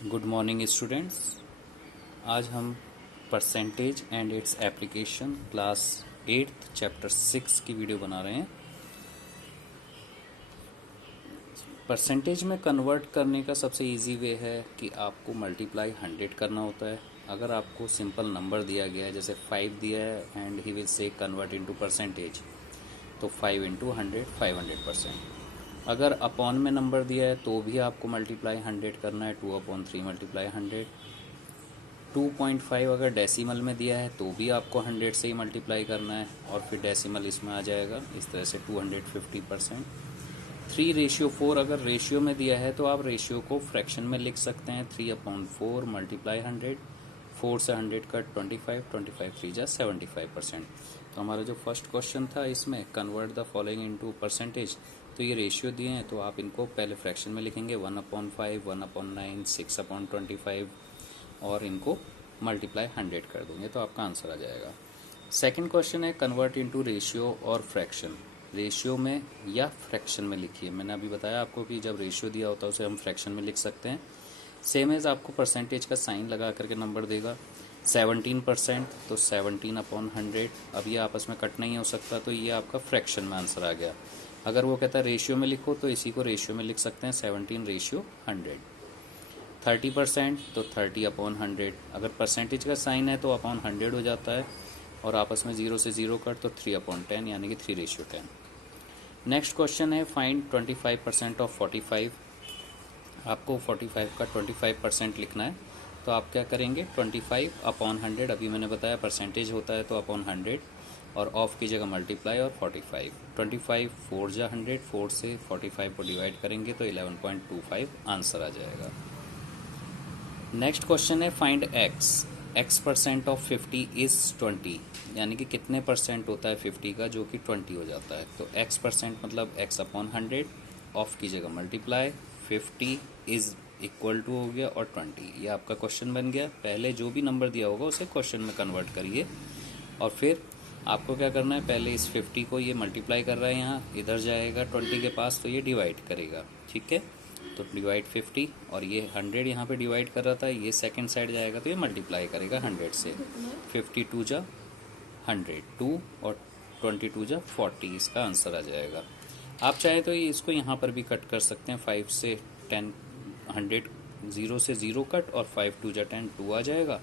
Good morning students. आज हम percentage and its application class 8 chapter 6 की वीडियो बना रहे हैं। परसेंटेज में कन्वर्ट करने का सबसे इजी वे है कि आपको मल्टीप्लाई 100 करना होता है। अगर आपको सिंपल नंबर दिया गया है, जैसे 5 दिया है and he will say convert into percentage, तो 5 इंटू 100 500%। अगर अपॉन में नंबर दिया है तो भी आपको मल्टीप्लाई 100 करना है, 2/3 मल्टीप्लाई 100। 2.5 अगर डेसिमल में दिया है तो भी आपको 100 से ही मल्टीप्लाई करना है और फिर डेसिमल इसमें आ जाएगा, इस तरह से 250%। 3:4 अगर रेशियो में दिया है तो आप रेशियो को फ्रैक्शन में लिख सकते हैं, 3/4 मल्टीप्लाई 100। 4 से 100 कट 25, 25 3 जा 75%। तो हमारा जो फर्स्ट क्वेश्चन था इसमें convert the following into percentage, तो ये रेशियो दिए हैं तो आप इनको पहले फ्रैक्शन में लिखेंगे, 1/5, 1/9, 6/25 और इनको मल्टीप्लाई 100 कर देंगे तो आपका आंसर आ जाएगा। सेकंड क्वेश्चन है कन्वर्ट इनटू रेशियो और फ्रैक्शन। रेशियो में या फ्रैक्शन में लिखिए। मैंने अभी बताया आपको कि जब रेशियो दिया होता है उसे हम फ्रैक्शन में लिख सकते हैं। सेम एज आपको परसेंटेज का साइन लगा करके नंबर देगा। 17% तो 17/100। अब ये आपस में कट नहीं हो सकता तो ये आपका फ्रैक्शन में आंसर आ गया। अगर वो कहता है रेशियो में लिखो तो इसी को रेशियो में लिख सकते हैं, 17:100। 30% तो 30/100। अगर परसेंटेज का साइन है तो अपॉन 100 हो जाता है और आपस में 0 से 0 कट तो 3/10 यानी कि 3:10। नेक्स्ट क्वेश्चन है फाइंड 25% ऑफ 45। आपको 45 का 25% लिखना है तो आप क्या करेंगे, 25/100। अभी मैंने बताया परसेंटेज होता है तो अपॉन 100 और ऑफ की जगह मल्टीप्लाई और 45। 25 4 जा 100, 4 से 45 को डिवाइड करेंगे तो 11.25 आंसर आ जाएगा। नेक्स्ट क्वेश्चन है find x percent of 50 is 20, यानी कि कितने परसेंट होता है 50 का जो कि 20 हो जाता है। तो एक्स परसेंट मतलब x/100, ऑफ की जगह मल्टीप्लाई, 50 इज इक्वल टू हो गया और 20, ये आपका क्वेश्चन बन गया। पहले जो भी नंबर दिया होगा उसे क्वेश्चन में कन्वर्ट करिए और फिर आपको क्या करना है, पहले इस 50 को ये मल्टीप्लाई कर रहा है, यहाँ इधर जाएगा 20 के पास तो ये डिवाइड करेगा, ठीक है। तो डिवाइड 50 और ये 100 यहाँ पे डिवाइड कर रहा था, ये सेकंड साइड जाएगा तो ये मल्टीप्लाई करेगा 100 से। 52 जा 100, 2 और 22 जा 40, इसका आंसर आ जाएगा। आप चाहे तो ये इसको यहाँ पर भी कट कर सकते हैं, 5 से 10 100, 0 से 0 कट और 5 2 जा 10, 2 आ जाएगा।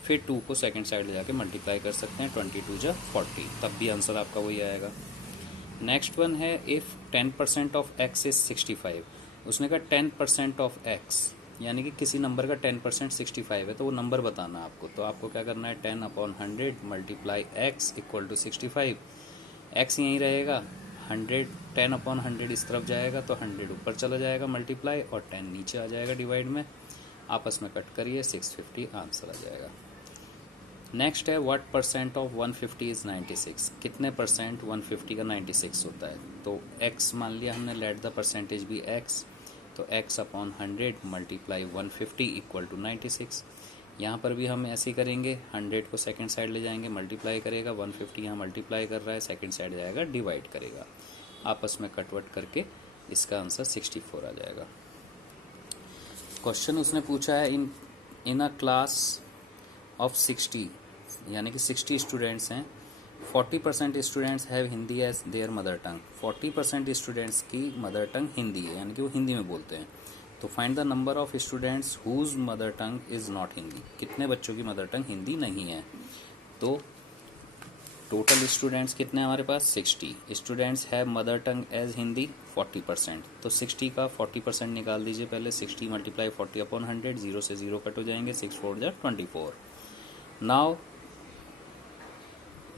फिर 2 को सेकंड साइड ले जाके मल्टीप्लाई कर सकते हैं, 22 जा 40, तब भी आंसर आपका वही आएगा। नेक्स्ट वन है इफ़ 10% ऑफ एक्स इज 65। उसने कहा 10% ऑफ एक्स, यानी कि किसी नंबर का 10% 65 है तो वो नंबर बताना आपको। तो आपको क्या करना है, 10/100 multiply X equal to 65। X यहीं रहेगा, 100 10/100 इस तरफ जाएगा तो 100 ऊपर चला जाएगा मल्टीप्लाई और 10 नीचे आ जाएगा डिवाइड में, आपस में कट करिए 650 आंसर आ जाएगा। नेक्स्ट है व्हाट परसेंट ऑफ 150 इज 96। कितने परसेंट 150 का 96 होता है। तो x मान लिया हमने, लेट द परसेंटेज भी x, तो x/100 मल्टीप्लाई 150 इक्वल टू 96। यहाँ पर भी हम ऐसे ही करेंगे, 100 को सेकंड साइड ले जाएंगे मल्टीप्लाई करेगा, 150 यहाँ मल्टीप्लाई कर रहा है, सेकंड साइड जाएगा डिवाइड करेगा, आपस में कटवट करके इसका आंसर 64 आ जाएगा। क्वेश्चन उसने पूछा है इन अ क्लास ऑफ 60, यानी कि 60 स्टूडेंट्स हैं, 40% students have Hindi as their mother tongue. 40% students की मदर टंग हिंदी है, यानी कि वो हिंदी में बोलते हैं। तो find the number of students whose mother tongue is not Hindi. कितने बच्चों की मदर टंग हिंदी नहीं है। तो टोटल स्टूडेंट्स कितने हमारे पास, 60 students have mother tongue as Hindi 40%। तो 60 का 40% निकाल दीजिए पहले, 60 मल्टीप्लाई 40/100, 0 से 0 कट हो जाएंगे, 6 4 जा 24। Now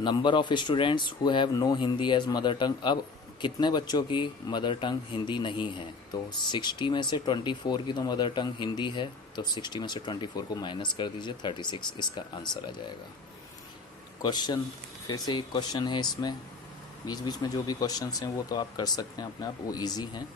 number of students who have no Hindi as mother tongue. अब कितने बच्चों की मदर टंग हिंदी नहीं है, तो 60 में से 24 की तो मदर टंग हिंदी है, तो 60 में से 24 को माइनस कर दीजिए, 36 इसका आंसर आ जाएगा। क्वेश्चन फिर से एक क्वेश्चन है इसमें, बीच बीच में जो भी क्वेश्चन हैं वो तो आप कर सकते हैं अपने आप, वो ईजी हैं।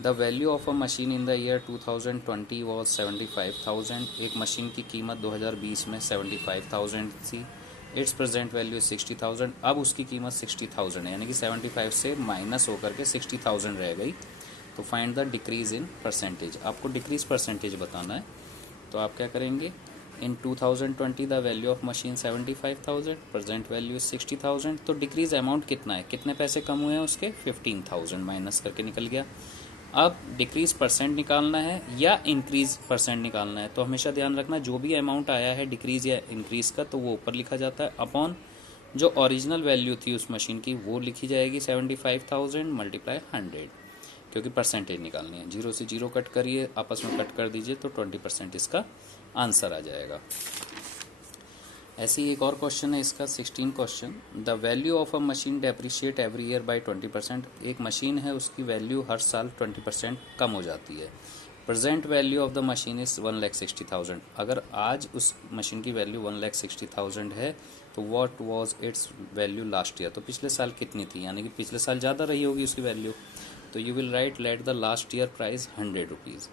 The value of a machine in the year 2020 was 75,000। एक मशीन की कीमत 2020 में 75,000 थी। It's present value 60,000। अब उसकी कीमत 60,000 है, यानी कि 75 से माइनस होकर के 60,000 रह गई। तो तो find the decrease in percentage, आपको डिक्रीज परसेंटेज बताना है। तो आप क्या करेंगे, इन 2020 the value of machine 75,000, present value 60,000, तो डिक्रीज अमाउंट कितना है, कितने पैसे कम हुए हैं उसके, 15,000 माइनस करके निकल गया। अब डिक्रीज परसेंट निकालना है या इंक्रीज परसेंट निकालना है, तो हमेशा ध्यान रखना जो भी अमाउंट आया है डिक्रीज या इंक्रीज का, तो वो ऊपर लिखा जाता है, अपॉन जो ओरिजिनल वैल्यू थी उस मशीन की वो लिखी जाएगी 75,000 मल्टीप्लाई 100, क्योंकि परसेंटेज निकालनी है। 0 से 0 कट करिए, आपस में कट कर दीजिए, तो 20% इसका आंसर आ जाएगा। ऐसे ही एक और क्वेश्चन है इसका 16 question, the value of a machine depreciate every year by 20%। एक मशीन है उसकी वैल्यू हर साल 20% कम हो जाती है। Present value of the machine is 1,60,000। अगर आज उस मशीन की वैल्यू 1,60,000 है तो what was it's value last year, तो पिछले साल कितनी थी, यानी कि पिछले साल ज़्यादा रही होगी उसकी वैल्यू। तो you will right let the last year price 100 rupees.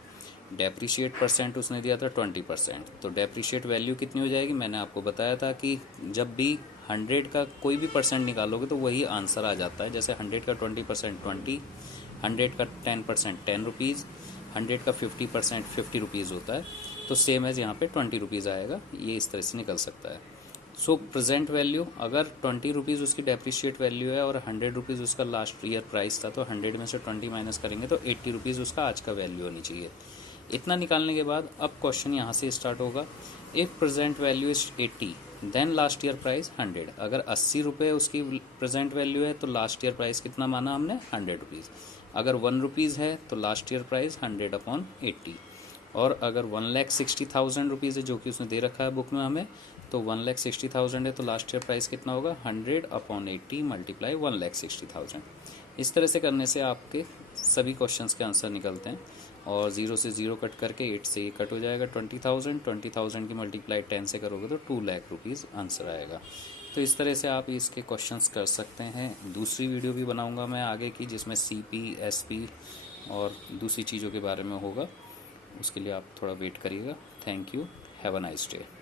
Depreciate percent उसने दिया था 20%, तो डेप्रीशिएट वैल्यू कितनी हो जाएगी, मैंने आपको बताया था कि जब भी 100 का कोई भी परसेंट निकालोगे तो वही आंसर आ जाता है। जैसे 100 का 20% 20, 100 का 10% 10 रुपीज़, 100 का 50% 50 रुपीज़ होता है। तो सेम एज यहाँ पे 20 रुपीज़ आएगा, ये इस तरह से निकल सकता है। सो प्रेजेंट वैल्यू अगर 20 रुपीज़ उसकी डेप्रीशिएट वैल्यू है और 100 रुपीज़ उसका लास्ट ईयर प्राइस था, तो 100 में से 20 माइनस करेंगे तो 80 रुपीज़ उसका आज का वैल्यू होनी चाहिए। इतना निकालने के बाद अब क्वेश्चन यहाँ से स्टार्ट होगा, if present value is 80 then last year price 100। अगर 80 रुपये उसकी प्रेजेंट वैल्यू है तो लास्ट ईयर प्राइस कितना माना हमने, 100 रुपीज़। अगर 1 रुपीज़ है तो लास्ट ईयर प्राइस 100/80। और अगर 1,60,000 रुपीज़ है जो कि उसने दे रखा है बुक में हमें, तो 1,60,000 है तो लास्ट ईयर प्राइस कितना होगा, 100/80 मल्टीप्लाई 1,60,000। इस तरह से करने से आपके सभी क्वेश्चंस के आंसर निकलते हैं। और 0 से 0 कट करके 8 से ये कट हो जाएगा 20,000, 20,000 की मल्टीप्लाई 10 से करोगे तो 2 लाख रुपीज़ आंसर आएगा। तो इस तरह से आप इसके क्वेश्चंस कर सकते हैं। दूसरी वीडियो भी बनाऊंगा मैं आगे की, जिसमें CP, SP और दूसरी चीज़ों के बारे में होगा। उसके लिए आप थोड़ा वेट करिएगा। Thank you, have a nice day.